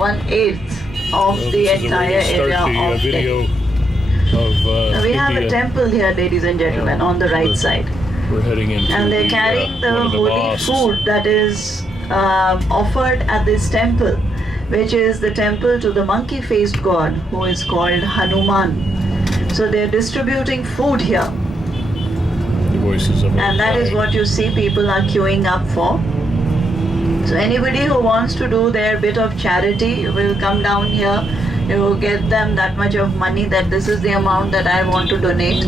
1/8 of the entire area of video Delhi. of We have India. a temple here, ladies and gentlemen, on the right side. We're heading into And they're carrying the one of the holy mosques. food that is offered at this temple, which is the temple to the monkey-faced god who is called Hanuman. So they're distributing food here. The voices of And that is what you see people are queuing up for. So anybody who wants to do their bit of charity will come down here. You will get them that much of money that this is the amount that I want to donate,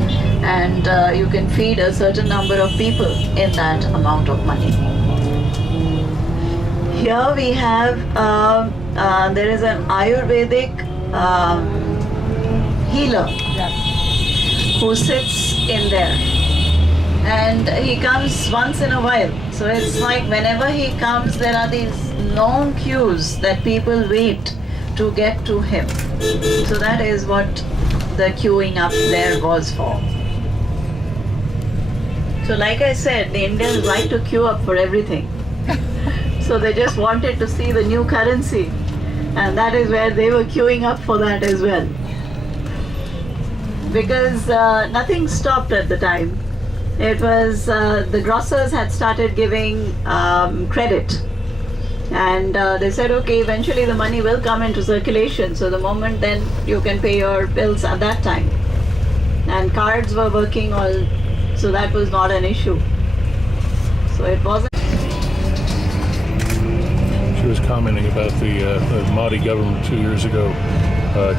and you can feed a certain number of people in that amount of money. Here we have, there is an Ayurvedic healer who sits in there. And he comes once in a while. So it's like whenever he comes, there are these long queues that people wait to get to him. So that is what the queuing up there was for. So like I said, the Indians like to queue up for everything. So they just wanted to see the new currency. And that is where they were queuing up for that as well. Because nothing stopped at the time. It was the grocers had started giving credit, and they said, okay, eventually the money will come into circulation. So the moment then you can pay your bills at that time, and cards were working all, so that was not an issue. So it wasn't. She was commenting about the Modi government 2 years ago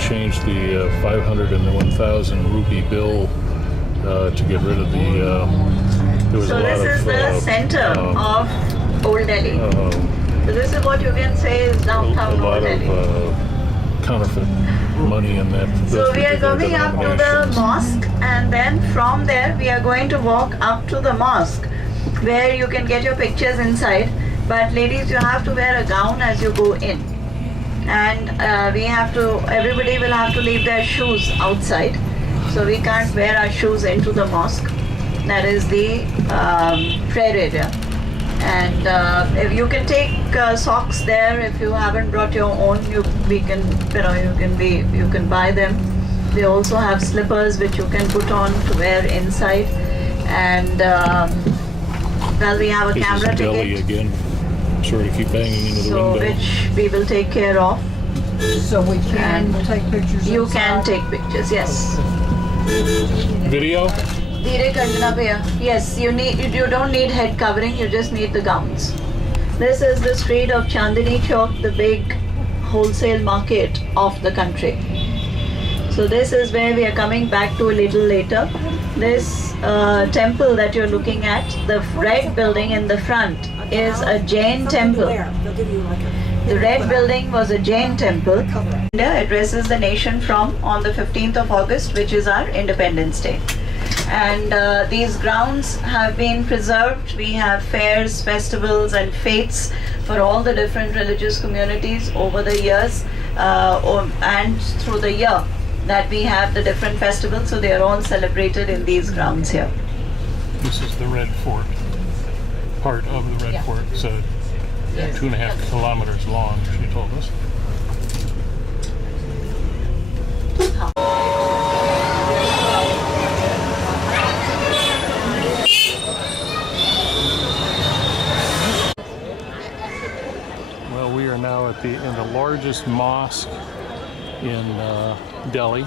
changed the 500 and the 1,000 rupee bill to get rid of the. There was So a lot this is of, the center of Old Delhi. So this is what you can say is downtown a lot Old Delhi. of counterfeit money in that. So we are going up to the mosque, and then from there we are going to walk up to the mosque where you can get your pictures inside. But ladies, you have to wear a gown as you go in. And everybody will have to leave their shoes outside. So we can't wear our shoes into the mosque. That is the prayer area. And if you can take socks there, if you haven't brought your own, you can buy them. They also have slippers which you can put on to wear inside. And well, we have a camera Delhi ticket. again. Sorry to keep banging into the So window. which we will take care of. So we can take pictures. You inside? can take pictures, yes. Video? Dheere Kandana Bhaiya. Yes, you don't need head covering, you just need the gowns. This is the street of Chandni Chowk, the big wholesale market of the country. So this is where we are coming back to a little later. This temple that you're looking at, the red building in the front, is a Jain temple. The red building was a Jain temple. India addresses the nation from on the 15th of August, which is our Independence Day. And these grounds have been preserved. We have fairs, festivals and fetes for all the different religious communities over the years and through the year that we have the different festivals. So they are all celebrated in these grounds here. This is the Red Fort. Part of the Red Fort. So 2.5 kilometers long, she told us. Well, we are now in the largest mosque in Delhi,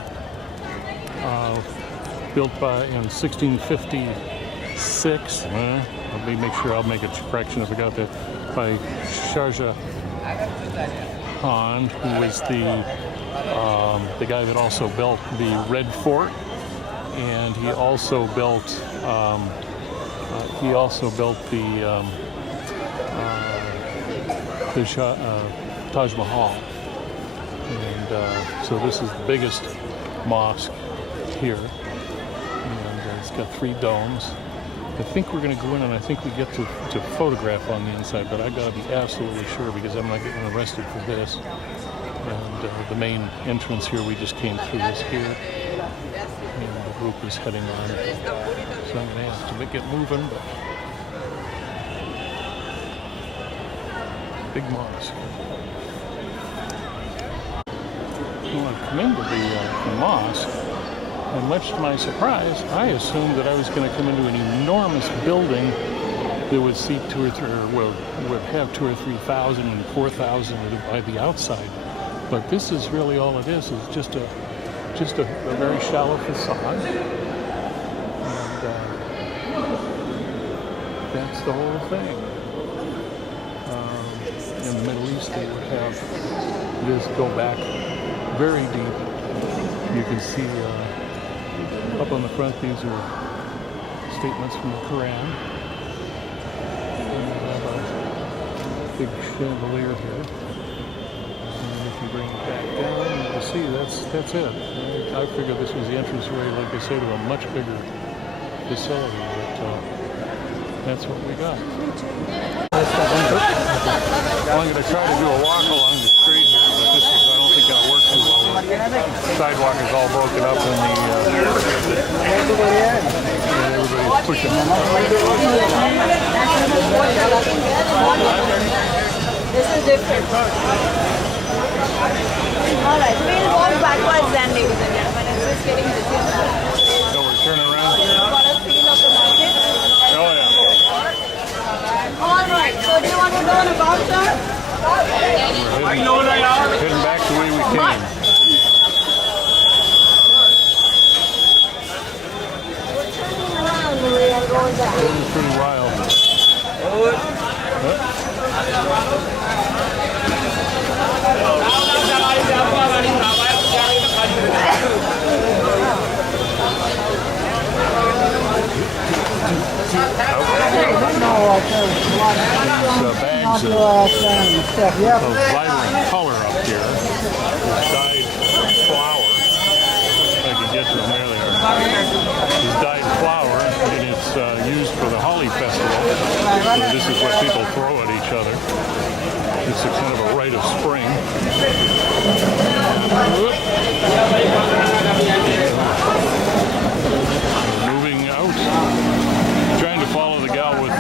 built in 1656. Let me make sure I'll make a correction if I got that. By Shah Jahan, who was the guy that also built the Red Fort, and he also built the Taj Mahal. And so this is the biggest mosque here, and it's got 3 domes. I think we're going to go in, and I think we get to photograph on the inside, but I got to be absolutely sure because I'm not getting arrested for this. And the main entrance here, we just came through this here, and the group is heading on. So I'm going to have to get moving, but big mosque. to come into the mosque, and much to my surprise, I assumed that I was going to come into an enormous building that would seat would have 2,000 or 3,000 and 4,000 by the outside. But this is really all it is just a very shallow facade, and that's the whole thing. In the Middle East, they would have this go back very deep. You can see up on the front, these are statements from the Quran. And we have a big chandelier here. And if you bring it back down, you'll see that's it. I figured this was the entranceway, like I say, to a much bigger facility, but that's what we got. Well, I'm going to try to do a walk along the street here, but I don't think that'll work too well. The sidewalk is all broken up and everybody's pushing. This is different. All right, we'll walk backwards then, ladies and gentlemen. It's just getting busy now. So we're turning around? You want a feel of the market? Oh, yeah. All right, so do you want to know about her? Heading back the way we came. This is pretty wild. Bags of vibrant color up here. Dyed flower. If I can get to them, there they are. It's dyed flower, and it's used for the Holi festival. So this is what people throw at each other. It's a kind of a rite of spring. Moving out. Trying to follow the gal with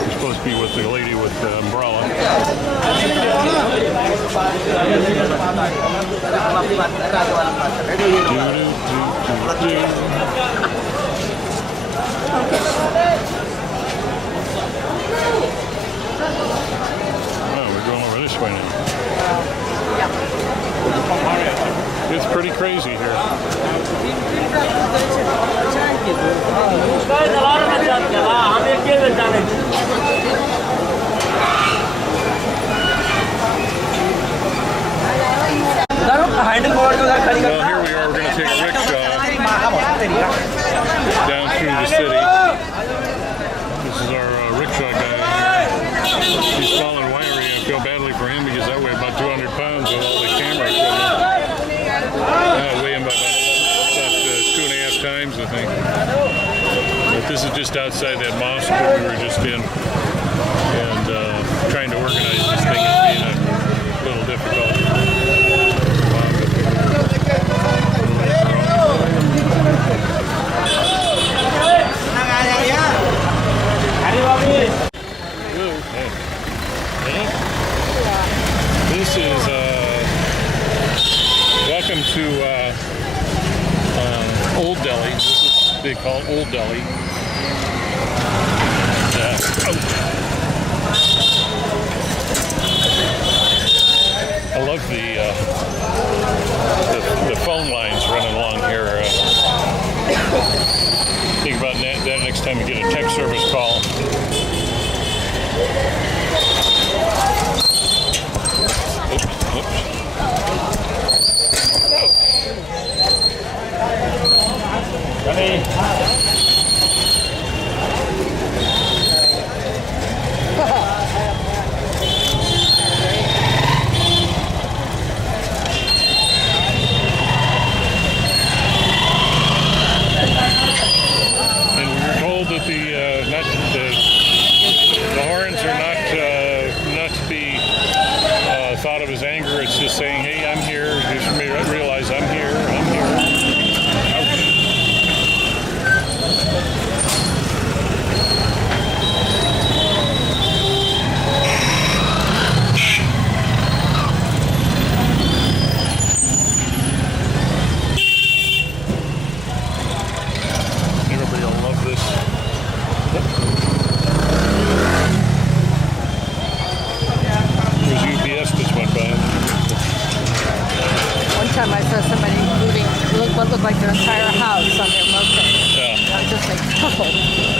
You're supposed to be with the lady with the umbrella. Oh, we're going over this way now. It's pretty crazy here. Well, here we are. We're going to take a rickshaw down through the city. This is our rickshaw guy. He's small and wiry. I feel badly for him because I weigh about 200 pounds with all the camera equipment. I weigh him about 2.5 times, I think. But this is just outside that mosque that we were just in. And trying to organize this thing is being a little difficult. This is welcome to Old Delhi. This is they call Old Delhi. I love the phone lines running along here. Think about that next time you get a tech service call. look like their entire house on their moped. Yeah. I'm just like, oh,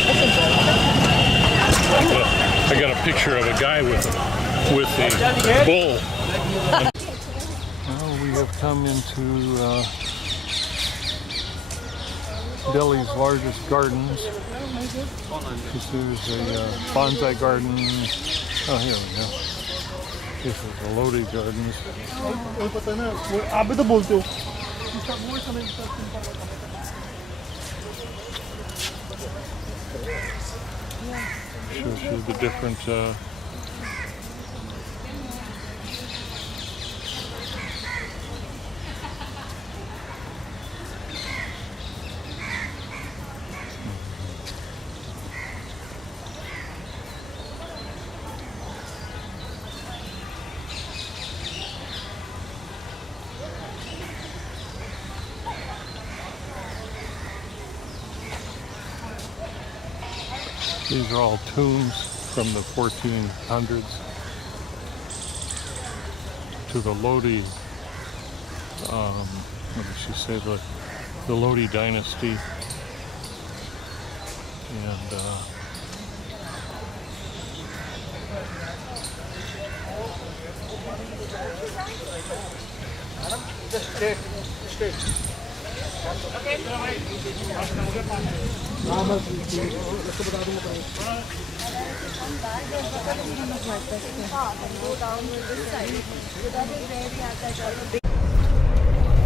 that's enjoyable. I got a picture of a guy with a bull. Well, we have come into Delhi's largest gardens. There's a bonsai garden. Oh, here we go. This is the Lodi Gardens. Shows you the different these are all tombs from the 1400s to the Lodi, what did she say, the Lodi dynasty. And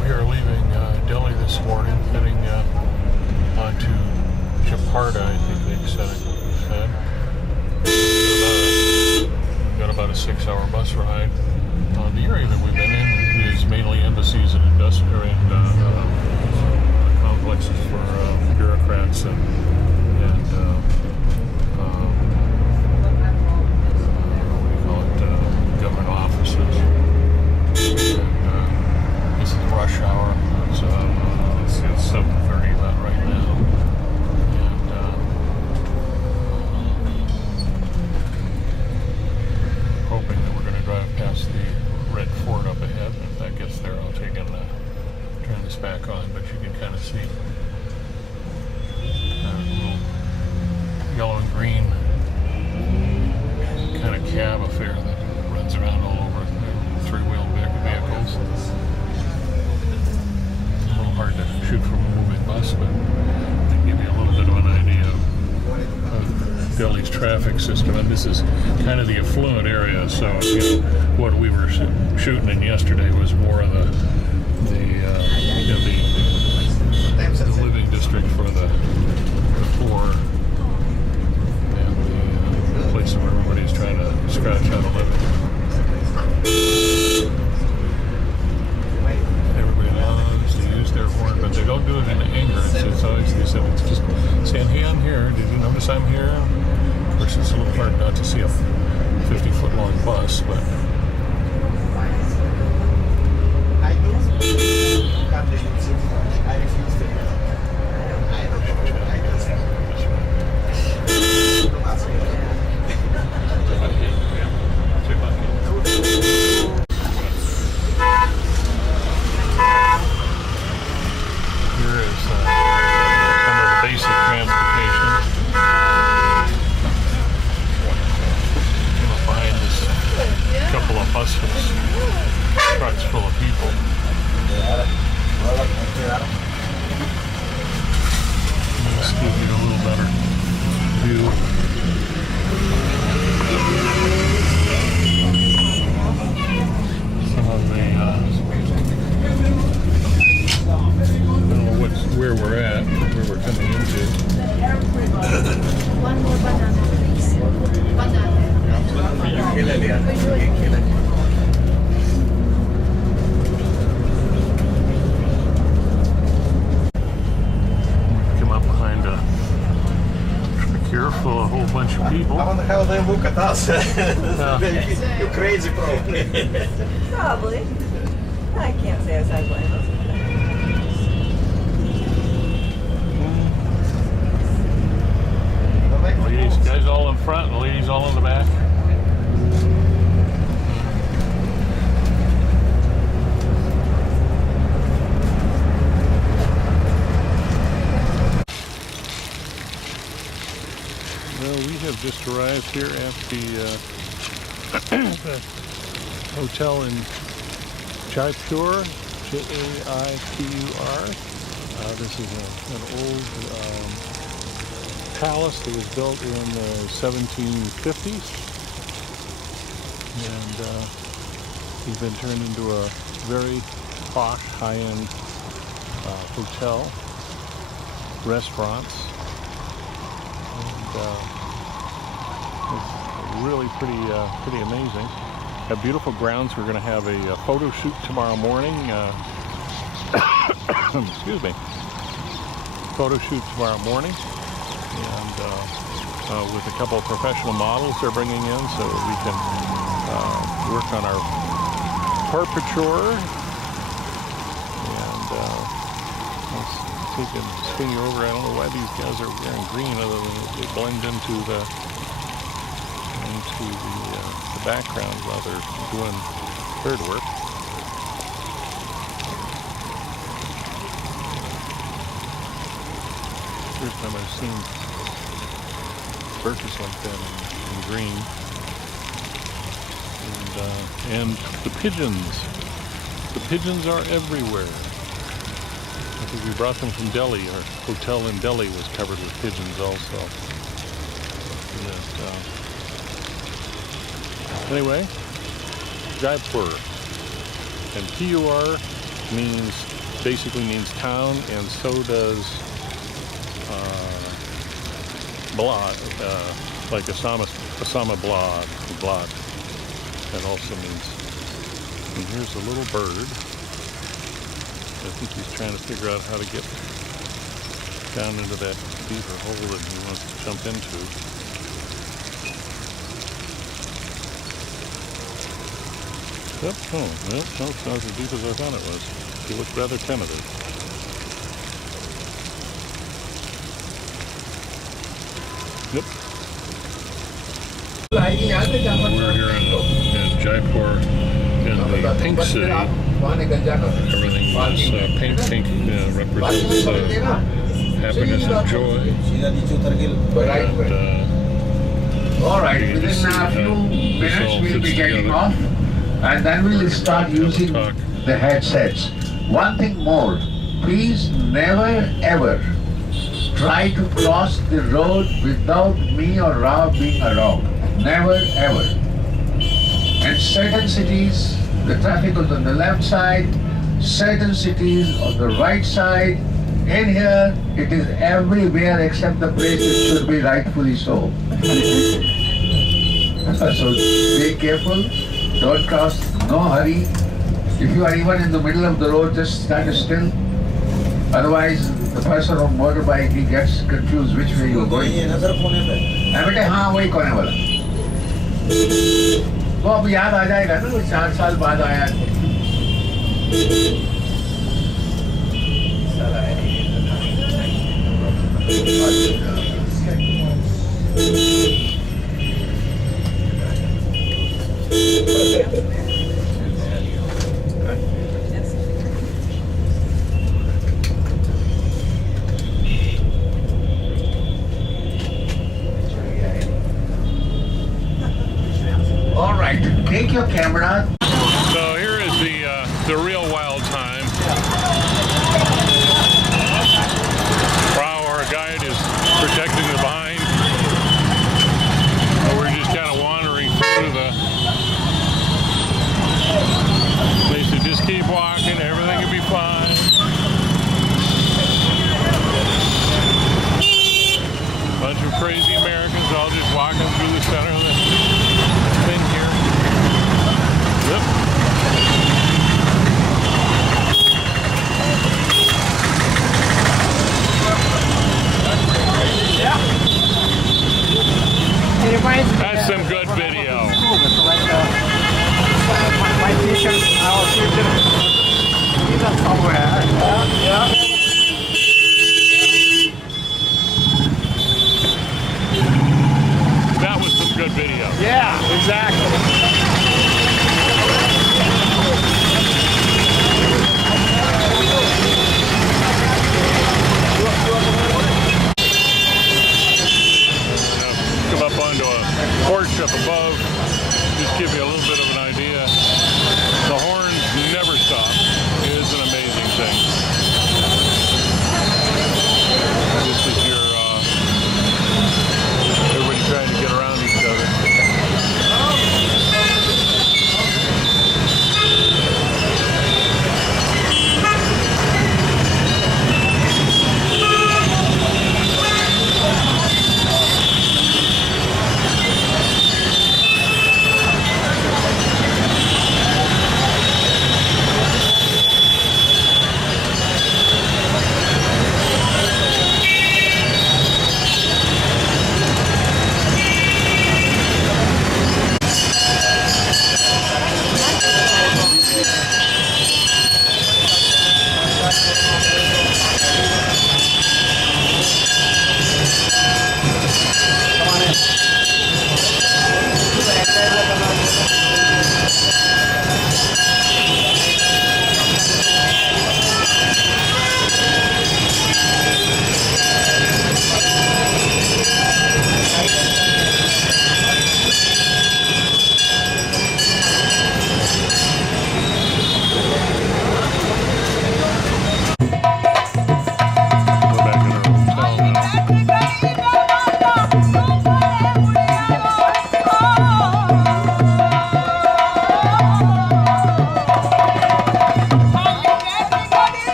we are leaving Delhi this morning, heading on to Jakarta, I think they said. Got about a 6-hour bus ride. The area that we've been in is mainly embassies and industrial complexes for bureaucrats and government offices. And, this is rush hour. So it's 7:30 about right now. And hoping that we're going to drive past the red Ford up ahead. And if that gets there, I'll take and turn this back on. But you can kind of see a little yellow and green kind of cab affair that runs around all over three-wheel vehicles. A little hard to shoot from a moving bus, but to give you a little bit of an idea of Delhi's traffic system. And this is kind of the affluent area, so what we were shooting in yesterday was more of the living district for the poor, and the place where everybody's trying to scratch out a living. Everybody loves to use their horn, but they don't do it in anger. It's always, they said, it's just saying, hey, I'm here. Did you notice I'm here? Of course, it's a little hard not to see a 50-foot long bus, but trucks full of people. Let's give you a little better view. Some of the, I don't know where we're at, where we're coming into. One more banana, please. Banana. Full of a whole bunch of people. I wonder how they look at us. You crazy, probably. Probably. I can't say as I blame us. Ladies, guys all in front and ladies all in the back. just arrived here at the hotel in Jaipur, Jaipur. This is an old palace that was built in the 1750s, and it's been turned into a very posh, high-end hotel, restaurants, and it's really pretty amazing. Have beautiful grounds. We're going to have a photo shoot tomorrow morning. Excuse me. Photo shoot tomorrow morning, and with a couple of professional models they're bringing in, so we can work on our portraiture. And let's take and spin you over. I don't know why these guys are wearing green, other than they blend into the background while they're doing bird work. First time I've seen birches like that in green. And the pigeons. The pigeons are everywhere. I think we brought them from Delhi. Our hotel in Delhi was covered with pigeons also. Anyway, Jaipur. And P-U-R basically means town, and so does blot, like Osama blot. That also means. And here's a little bird. I think he's trying to figure out how to get down into that deeper hole that he wants to jump into. Yep. Oh, no, it's not as deep as I thought it was. He looked rather tentative. Yep. We're here in Jaipur in the Pink City. Everything is pink. Pink represents happiness and joy. All right, within a few minutes we'll be getting off, and then we'll start using the headsets. One thing more, please never ever try to cross the road without me or Rao being around. Never ever. In certain cities, the traffic is on the left side, certain cities on the right side. In here, it is everywhere except the place it should be rightfully so. So be careful, don't cross, no hurry. If you are even in the middle of the road, just stand still. Otherwise, the person on motorbike, he gets confused which way you are going. हाँ वही कोने वाला वो अब याद आ जाएगा ना, वो 4 साल बाद आया All right, take your camera. So here is the real wild time. Rao, our guide, is protecting the vine. So we're just kind of wandering through the place. So just keep walking, everything will be fine. Bunch of crazy Americans all just walking through the center of the thing here. Yep.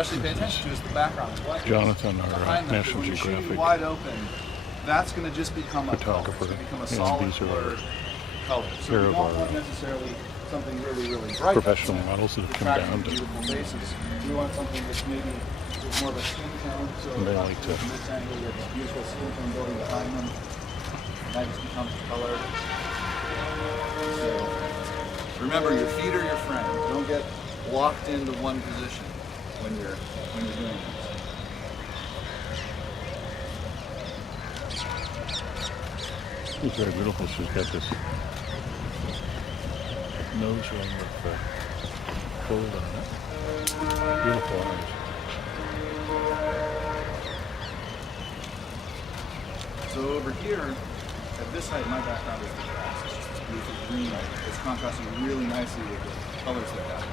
especially pay attention to is the background. What Jonathan, our behind them. National When you're shooting Geographic wide open, that's going to just become a color. It's photographer. going to become a And solid these are blurred color. So pair we of don't our want necessarily something really, really bright. professional models that have come attracting down to beautiful faces. We want something that's maybe more of a skin tone. So And they like to- this angle with this beautiful skin tone building behind them. And that just becomes the color. So remember, your feet are your friend. Don't get locked into one position when you're doing this. She's very beautiful. She's got this nose ring with gold on it. Beautiful eyes. So over here, at this height, my background is the grass. It's just this beautiful green light. It's contrasting really nicely with the colors that happen.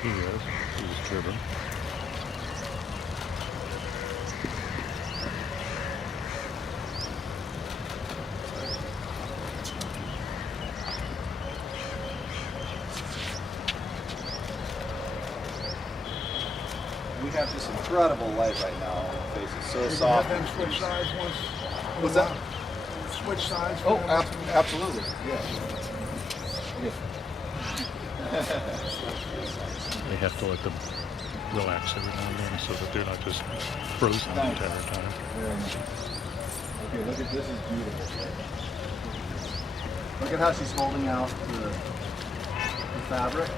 He is. He's driven. We have just incredible light right now on the face. It's so soft. Have them switch sides once. What's that? Switch sides. Oh, absolutely. Yeah. They have to let them relax every now and then so that they're not just frozen the entire time. Very nice. Okay, look at this. Is beautiful. Look at how she's holding out the fabric.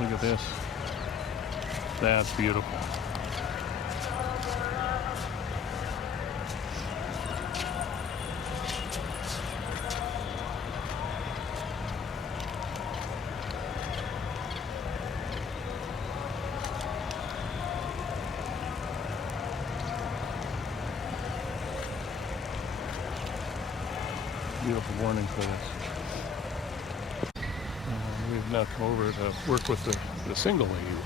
Look at this. That's beautiful. Beautiful morning for this. We've now come over to work with the single lady.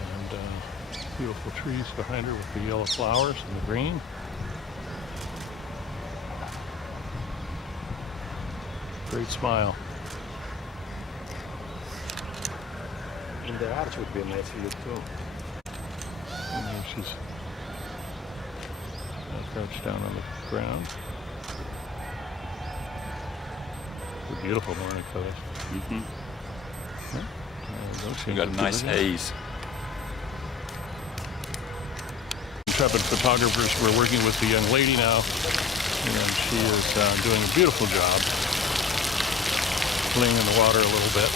And beautiful trees behind her with the yellow flowers and the green. Great smile. And the arch would be a nice look too. And there she's crouched down on the ground. It's a beautiful morning for this. Mm-hmm. You You got a nice haze. Intrepid photographers, we're working with the young lady now, and she is doing a beautiful job, playing in the water a little bit.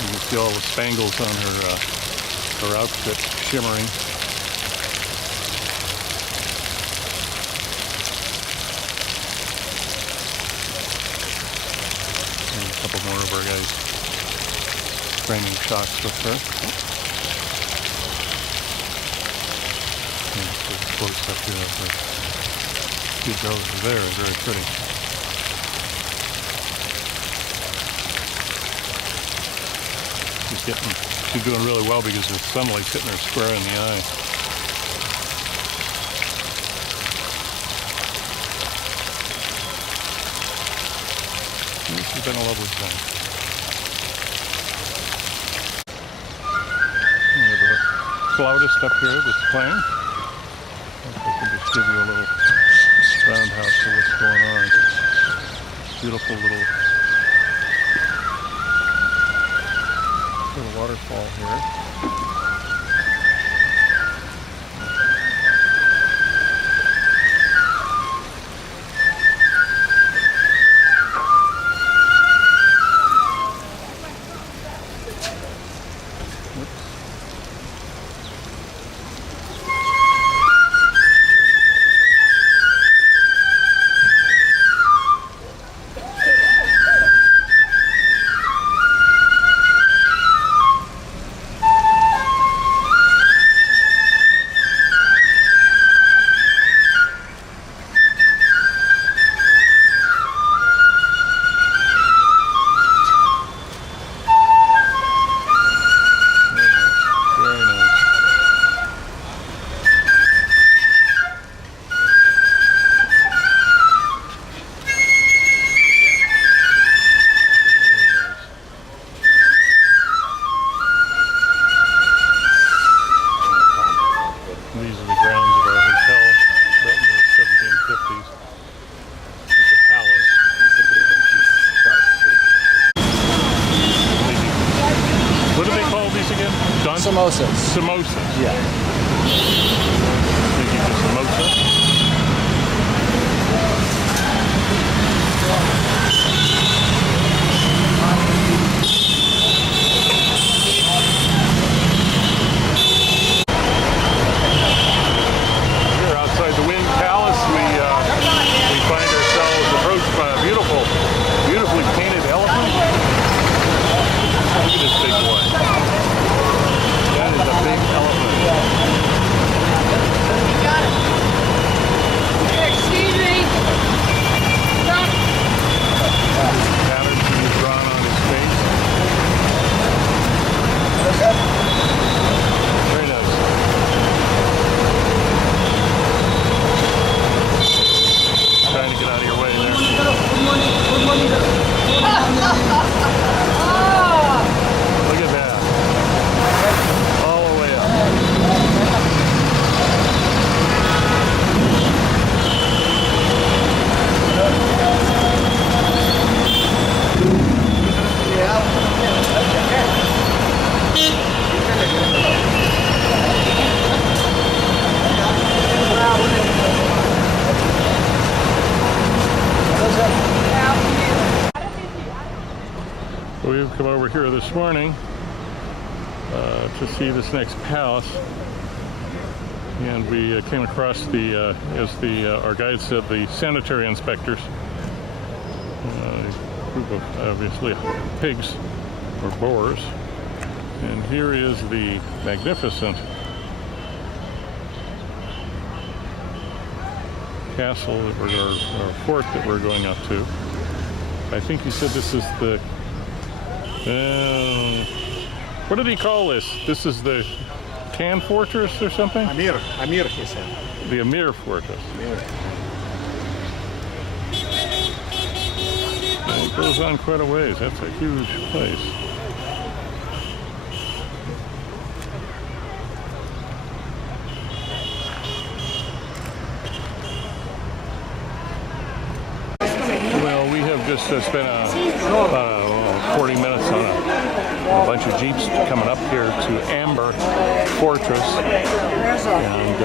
You can see all the spangles on her outfit shimmering. And a couple more of our guys framing shots with her. And so the close up here of her two girls are there, very pretty. She's doing really well because the sunlight's hitting her square in the eye. This has been a lovely time. We have a flautist up here that's playing. I can just give you a little roundhouse of what's going on. Beautiful little waterfall here. samosas. Samosas. Yeah. Thank you for samosa. Here outside the Wynn Palace, we find ourselves approached by a beautifully painted elephant. Look at this big boy. That is a big elephant. Excuse me. Patterns being drawn on his face. Very nice. Trying to get out of your way there. Look at that. All the way up. We've come over here this morning to see this next palace, and we came across the, as our guide said, the sanitary inspectors, a group of obviously pigs or boars, and here is the magnificent castle that or fort that we're going up to. I think he said this is the what did he call this? This is the Khan Fortress or something? Amir, he said. The Amir Fortress. And it goes on quite a ways. That's a huge place. Well, we have just spent about 40 minutes on a bunch of jeeps coming up here to Amber Fortress, and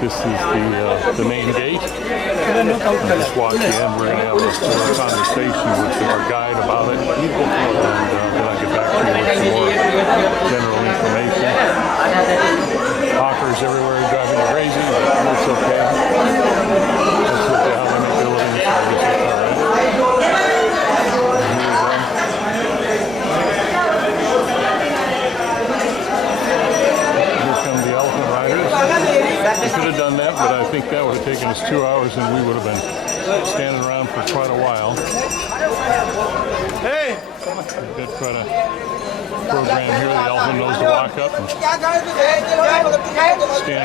this is the main gate. We just walked in. We're going to have a conversation with our guide about it, and then I'll get back to you with some more general information. Hawkers everywhere driving me crazy, but it's okay. That's what how they make their living. We could have done that, but I think that would have taken us 2 hours and we would have been standing around for quite a while. Hey! We've got quite a program here. The elephant knows to walk up and stand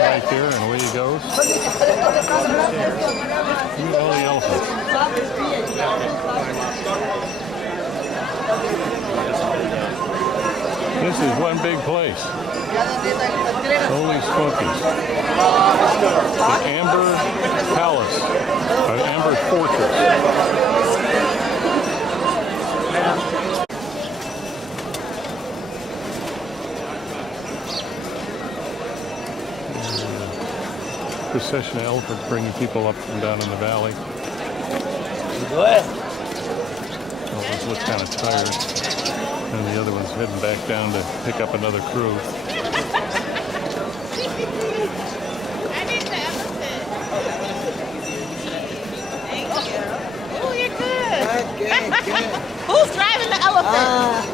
right there, and away he goes. Look at all the elephants. This is one big place. Holy smokies. The Amber Palace, Amber Fortress. Procession of elephants bringing people up and down in the valley. Elephants look kind of tired. And the other one's heading back down to pick up another crew. I need the elephant. Thank you. Oh, you're good. Good. Who's driving the elephant?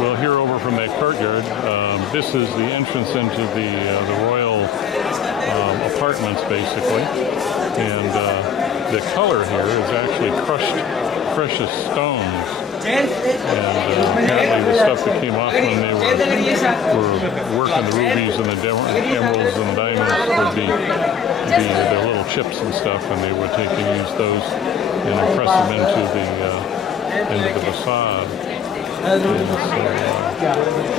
Well, here over from that courtyard, this is the entrance into the royal apartments, basically, and the color here is actually crushed precious stones, and apparently the stuff that came off when they were working the rubies and the emeralds and the diamonds would be the little chips and stuff, and they would take and use those and impress them into the facade. And so,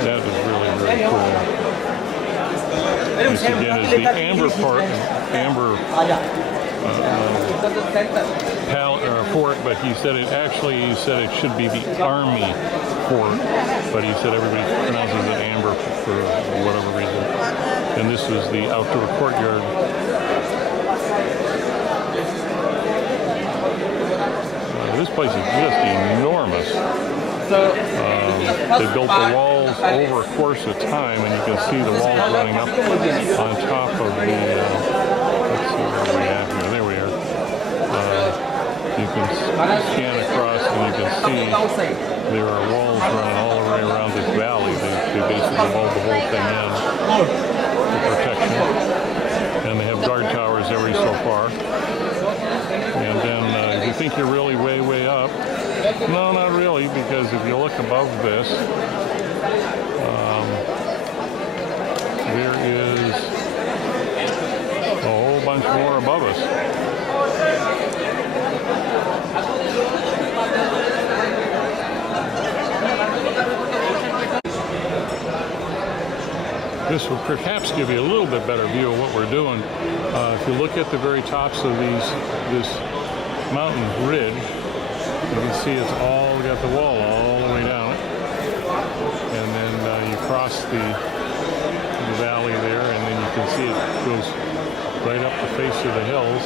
that is really, really cool. This again is the Amber fort, but he said it should be the Army fort, but he said everybody pronounces it Amber for whatever reason. And this was the outdoor courtyard. This place is just enormous. They built the walls over a course of time, and you can see the walls running up on top of the, let's see where we have here. There we are. You can scan across and you can see there are walls running all the way around this valley. They basically hold the whole thing in for protection. And they have guard towers every so far. And then if you think you're really way, way up, no, not really, because if you look above this, there is a whole bunch more above us. This will perhaps give you a little bit better view of what we're doing. If you look at the very tops of this mountain ridge, you can see it's all got the wall all the way down. And then you cross the valley there, and then you can see it goes right up the face of the hills.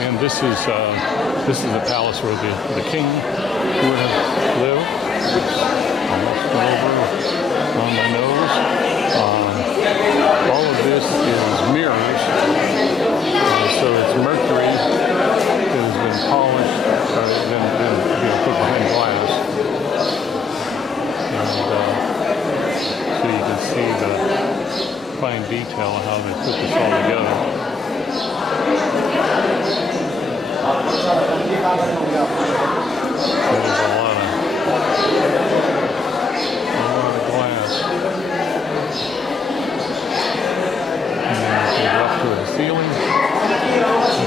And this is the palace where the king would have lived. Almost went over on my nose. All of this is mirrors. So it's mercury that has been polished, or been put behind glass. And so you can see the fine detail of how they put this all together. There's a lot of glass. And then you go up to the ceiling. You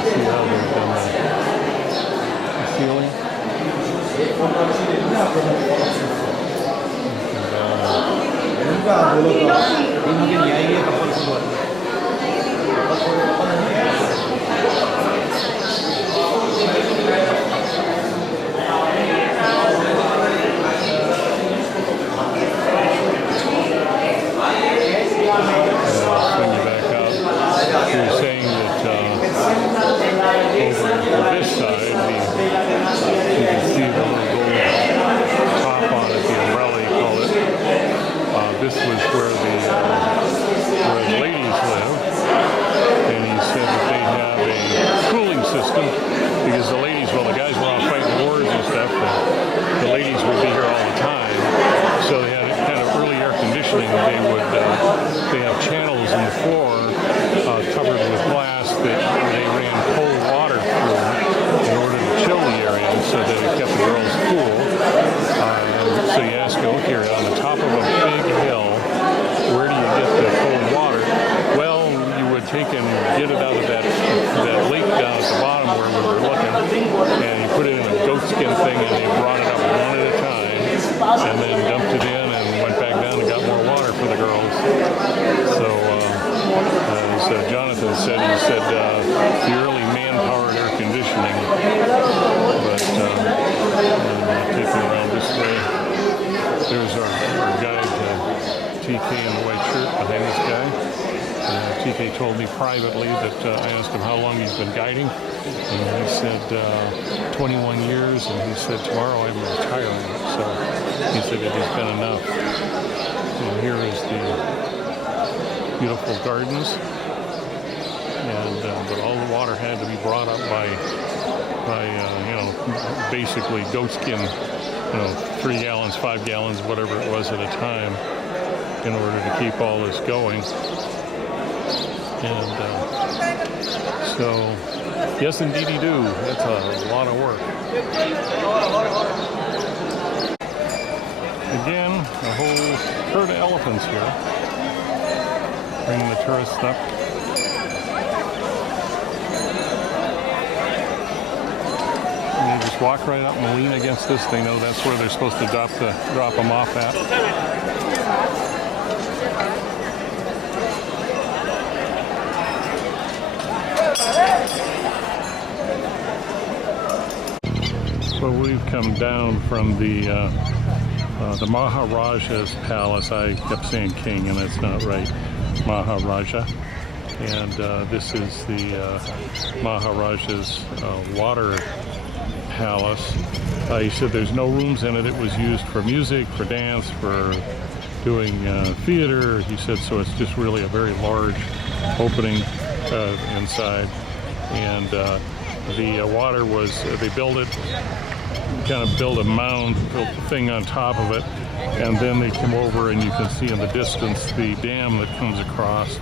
see how they've done the ceiling. This was where the ladies live, and he said that they have a cooling system because the ladies, well, the guys were off fighting wars and stuff, the ladies would be here all the time, so they had kind of early air conditioning. They have channels in the floor covered with glass that they ran cold water through in order to chill the area, so that it kept the girls cool. So you ask, here on the top of a big hill, where do you get the cold water? Well, you would take and get it out of that lake down at the bottom where we were looking, and you put it in a goatskin thing, and they brought it up one at a time, and then dumped it in and went back down and got more water for the girls. So Jonathan said, the early man-powered air conditioning, but taking it around this way. There's our guide, TK in the white shirt behind this guy. TK told me privately that I asked him how long he's been guiding, and he said 21 years, and he said tomorrow I'm retiring. So he said it has been enough. And here is the beautiful gardens, and but all the water had to be brought up by basically goatskin, 3 gallons, 5 gallons, whatever it was at a time, in order to keep all this going. And so So, yes, indeedy do. That's a lot of work. Again, a whole herd of elephants here, bringing the tourists up. And they just walk right up and lean against this. They know that's where they're supposed to drop them off at. So we've come down from the Maharaja's palace. I kept saying king, and that's not right. Maharaja. And this is the Maharaja's water palace. He said there's no rooms in it. It was used for music, for dance, for doing theater. He said so it's just really a very large opening inside. And the water was, they built it, kind of built a mound, built a thing on top of it, and then they come over and you can see in the distance the dam that comes across,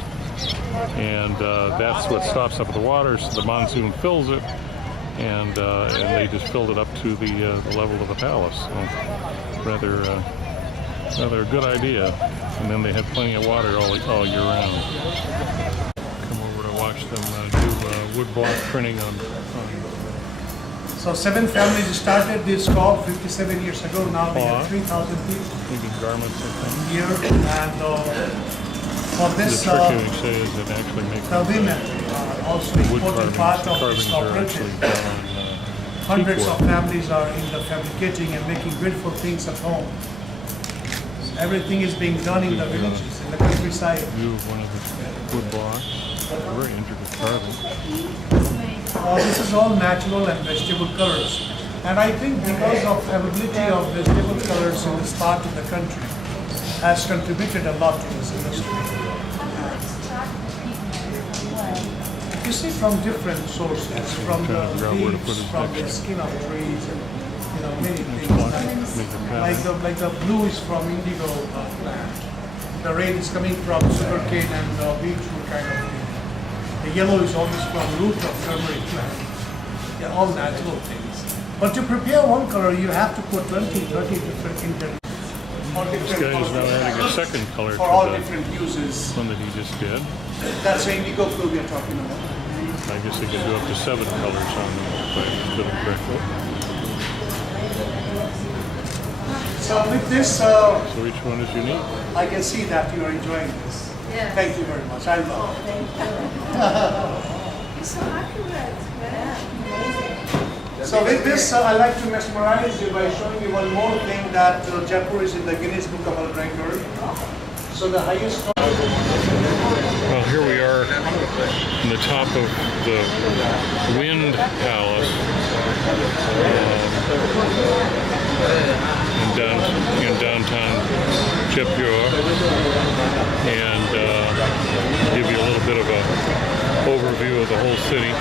and that's what stops up the water, so the monsoon fills it, and they just filled it up to the level of the palace. So rather a good idea. And then they had plenty of water all year round. Come over to watch them do woodblock printing on. So 7 families started this co-op 57 years ago. Now we have 3,000 people Maybe garments, I think. here. And for this, the trick you say is it actually makes the women are also wood important part of carvings this are actually operation. done on Hundreds teak of wood. families are in the fabricating and making beautiful things at home. So everything is being done in the villages, in the countryside. View of one of the wood blocks. Very intricate carving. This is all natural and vegetable colors. And I think because of availability of vegetable colors in this part of the country has contributed a lot to this industry. You see from different sources, from the leaves, from the skin of trees, and many things. Like the blue is from indigo plant. The red is coming from sugarcane and beetroot kind of thing. The yellow is always from root of turmeric plant. They're all natural things. But to prepare one color, you have to put 20, 30 different ingredients. This guy is now adding a second color for all to different uses. the one that he just did. That's the indigo blue we are talking about. I guess he can do up to 7 colors on them if I did it correctly. So with this, So each one is unique. I can see that you are enjoying this. Yes. Thank you very much. I love it. It's so accurate. So with this, I like to mesmerize you by showing you one more thing that Jaipur is in the Guinness Book of World Records. So the highest. Well, here we are on the top of the Wind Palace in downtown Jaipur, and give you a little bit of an overview of the whole city.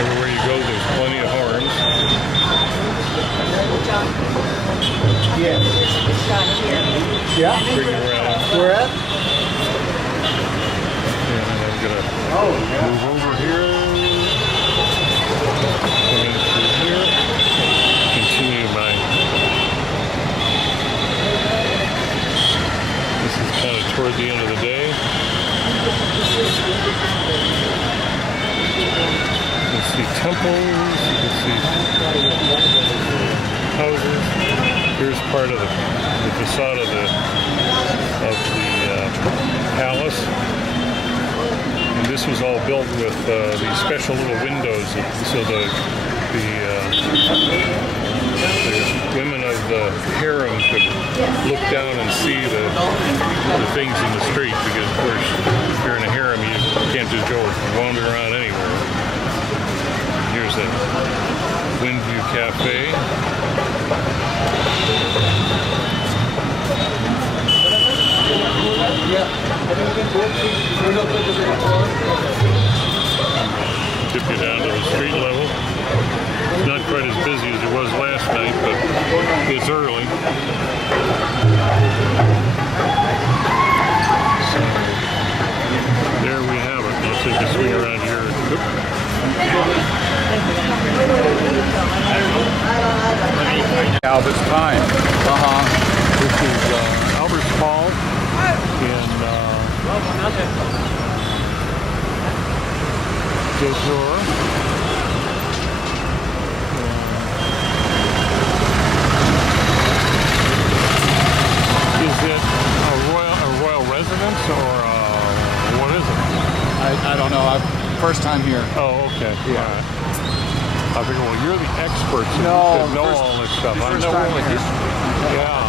Everywhere you go, there's plenty of horns. Yeah. Bring it around. We're at? And I'm gonna move over here. Come in through here. Continue my. This is kind of toward the end of the day. You can see temples. You can see houses. Here's part of the facade of the palace. And this was all built with these special little windows, so the women of the harem could look down and see the things in the street, because of course if you're in a harem you can't just go wander around anywhere. Here's the Windview Cafe. Tip you down to the street level. It's not quite as busy as it was last night, but it's early. So, there we have it. So you can swing around here. Albert's Pine. This is Albert's Hall in Jaipur. Is it a royal residence or what is it? I don't know. First time here. Oh, okay. Yeah. All right. I figure, well, you're the experts that know all this stuff. I know all the history. Yeah.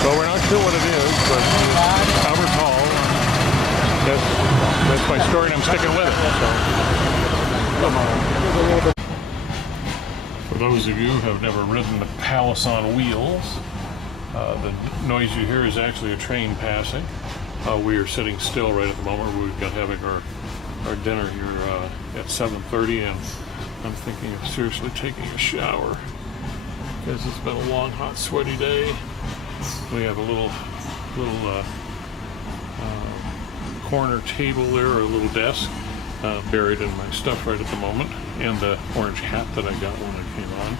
So we're not sure what it is, but it's Albert's Hall. That's my story, and I'm sticking with it. For those of you who have never ridden the Palace on Wheels, the noise you hear is actually a train passing. We are sitting still right at the moment. We've got having our dinner here at 7:30, and I'm thinking of seriously taking a shower because it's been a long, hot, sweaty day. We have a little corner table there, or a little desk buried in my stuff right at the moment, and the orange hat that I got when I came on.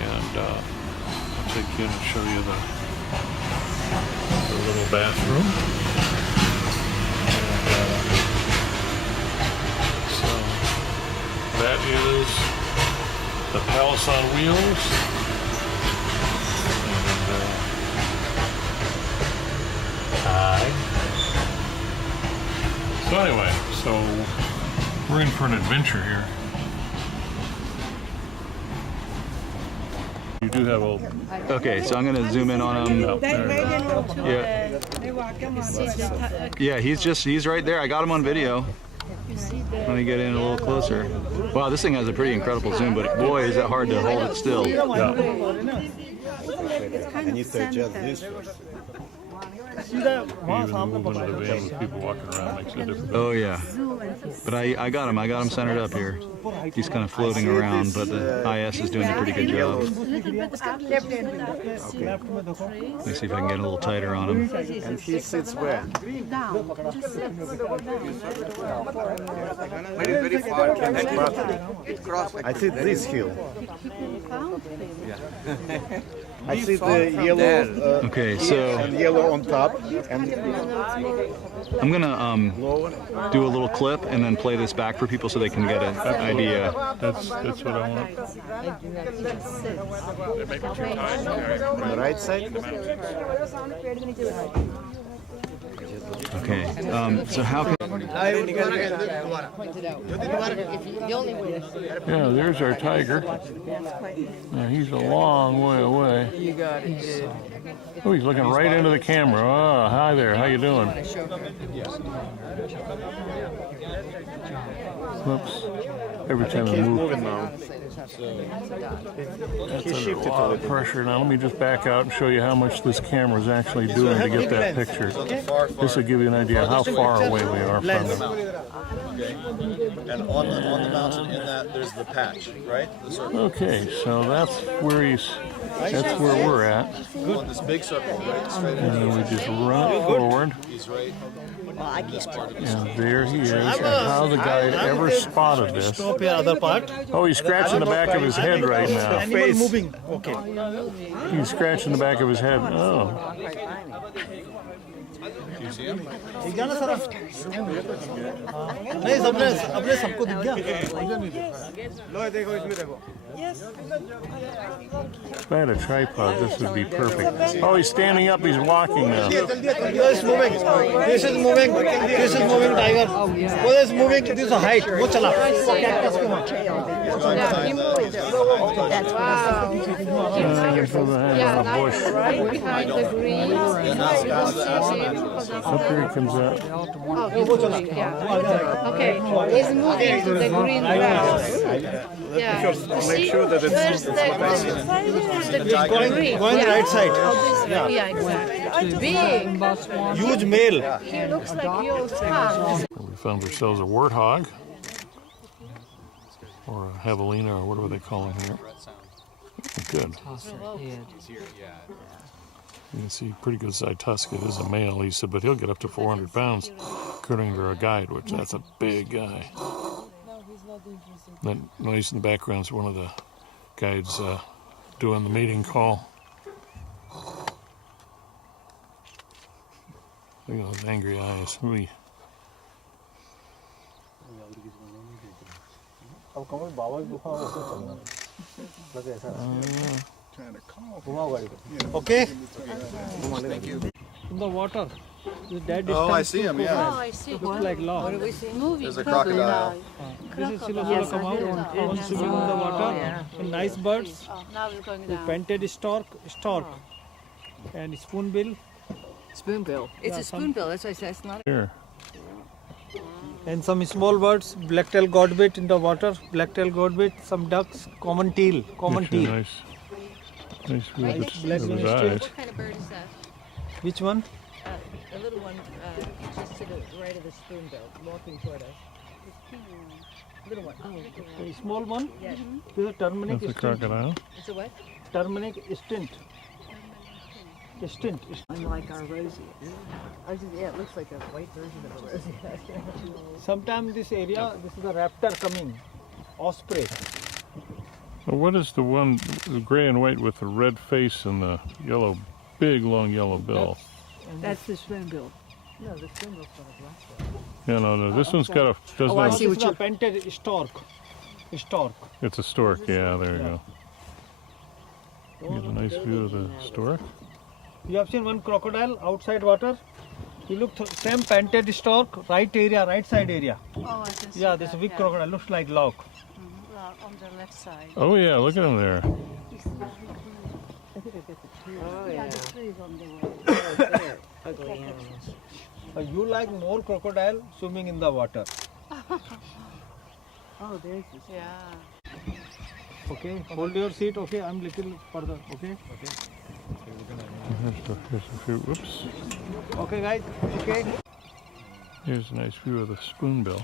And I'll take you in and show you the little bathroom. And, so that is the Palace on Wheels. And hi. So anyway, so we're in for an adventure here. You do have a... Okay, so I'm going to zoom in on him. Oh, there Yeah, he's right there. I got him on video. Let me get in a little closer. Wow, this thing has a pretty incredible zoom, but boy, is it hard to hold it still. Yeah. I need to adjust this first. Even the movement of the van with people walking around makes a difference. Oh yeah, but I got him centered up here. He's kind of floating around, but the IS is doing a pretty good job. Let me see if I can get a little tighter on him. And he sits where? Very far. I see this hill. I see the yellow. Okay, so And yellow on top. And I'm gonna do a little clip and then play this back for people so they can get an idea. That's what I want. on the right side. Okay, so how can... Yeah, there's our tiger. Yeah, he's a long way away. Oh, he's looking right into the camera. Oh, hi there. How you doing? Whoops. Every time I move. That's a lot of pressure. Now let me just back out and show you how much this camera is actually doing to get that picture. This will give you an idea how far away we are from it. Okay. And on the mountain in that, there's the patch, right? The circle. Okay, so that's where we're at. On this big circle, right? Straight And then we just run forward. He's right. And there he is. And how the guy ever spotted this. Oh, he's scratching the back of his head right now. Animal moving. Okay. He's scratching the back of his head. Oh. Do you see him? दिख गया ना sir नहीं सबने सबको दिख गया लो देखो इसमें देखो If I had a tripod, this would be perfect. Oh, he's standing up. He's walking now. this is moving this is moving this is moving tiger वो is moving this is height वो चला cactus के वहाँ Bush. Right behind the green. Up there he comes out. Oh, he's moving, yeah. Okay, he's moving to the green grass. Yeah. Make sure that it's going right side Yeah, exactly. Big. huge male He looks like your son. We found ourselves a warthog, or a javelina, or whatever they call them here. Good. You can see pretty good sized tusk. It is a male, he said, but he'll get up to 400 pounds, according to our guide, which that's a big guy. That noise in the background is one of the guides doing the mating call. Look at those angry eyes. Really. Okay. In the water. The dead Oh, I see him. Yeah. Oh, I see. looks like lava. What are we seeing? Movie. There's a crocodile. This is Silosula Kamau. One swimming in the water. And nice birds. Oh, now we're going The down. painted stork, and spoonbill, Spoonbill. It's Yeah, a some- spoonbill. That's why I said it's not. Here. and some small birds. Blacktail godwit in the water. Blacktail godwit. Some ducks. Common teal. Common Actually, teal. nice view of Black his minister. eyes. What kind of bird is that? Which one? A little one just to the right of the spoonbill, walking toward us. Little one. A small one. Yes. This is a Terminic That's a stint. crocodile. It's a what? Terminic stint. Stint. Unlike our Rosie. Ours is, yeah, it looks like a white version of a Rosie. Sometimes this area, this is a raptor coming. Osprey. Well, what is the one, the gray and white with the red face and the yellow, big long yellow bill? That's the spoonbill. No, the spoonbill's got a black one. Yeah, no, this one's got a, doesn't I have, see This what is a you're- painted stork. Stork. it's a stork, yeah, there you go. You get a nice view of the stork. You have seen one crocodile outside water? You look, same painted stork, right area, right side area. Oh, I can see Yeah, that. there's a big yeah. crocodile, looks like log. On the left side. Oh yeah, look at him there. Oh, yeah. The tree is on the way. Ugly animals. You like more crocodile swimming in the water. Oh, there's this. Yeah. Okay, hold your seat. Okay, I'm little further. Okay. Here's a few, whoops. Okay, guys. Okay. Here's a nice view of the spoonbill.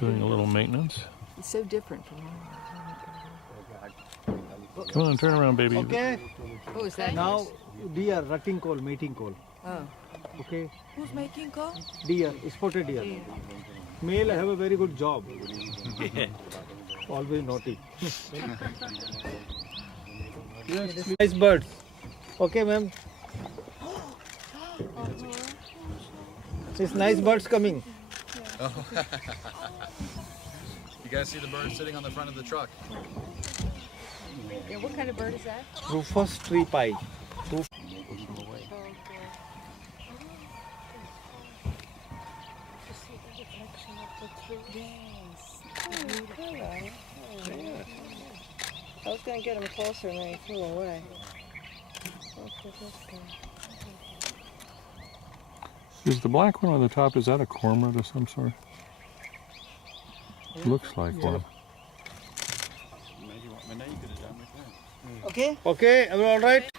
Doing a little maintenance. It's so different from Come on, turn around, baby. Okay. Oh, is that Now, deer, rutting call, mating call. Oh. Okay. Who's making call? Deer, spotted deer. Male have a very good job. Always naughty. Nice birds. Okay, ma'am. It's nice birds coming. You guys see the bird sitting on the front of the truck? Yeah, what kind of bird is that? Rufous tree pie. I was going to get him closer and then he flew away. Is the black one on the top, is that a cormorant of some sort? Looks like one. Okay. Okay, are we all right?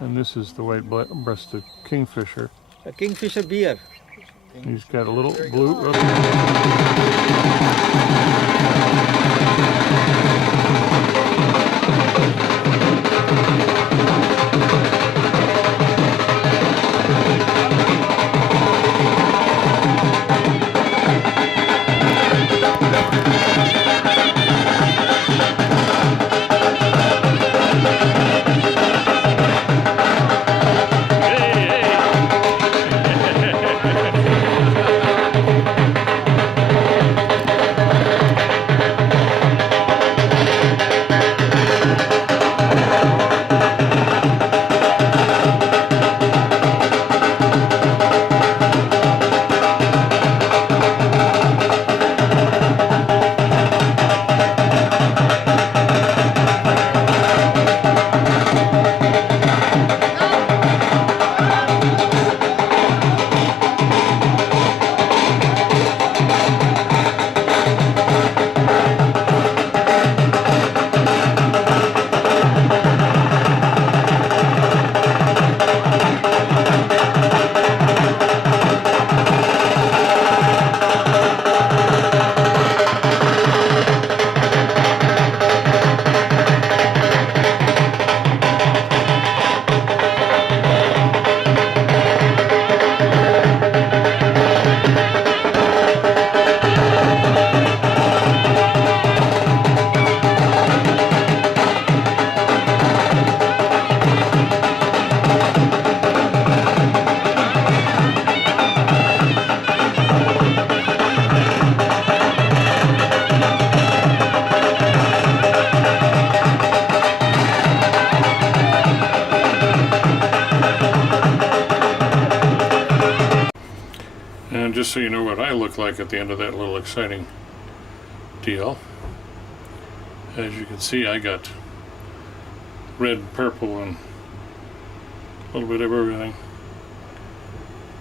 And this is the white-breasted kingfisher. A kingfisher beer. He's got a little blue. so you know what I look like at the end of that little exciting deal. As you can see, I got red and purple and a little bit of everything.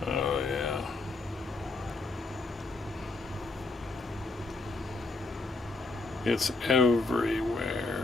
Oh yeah. It's everywhere.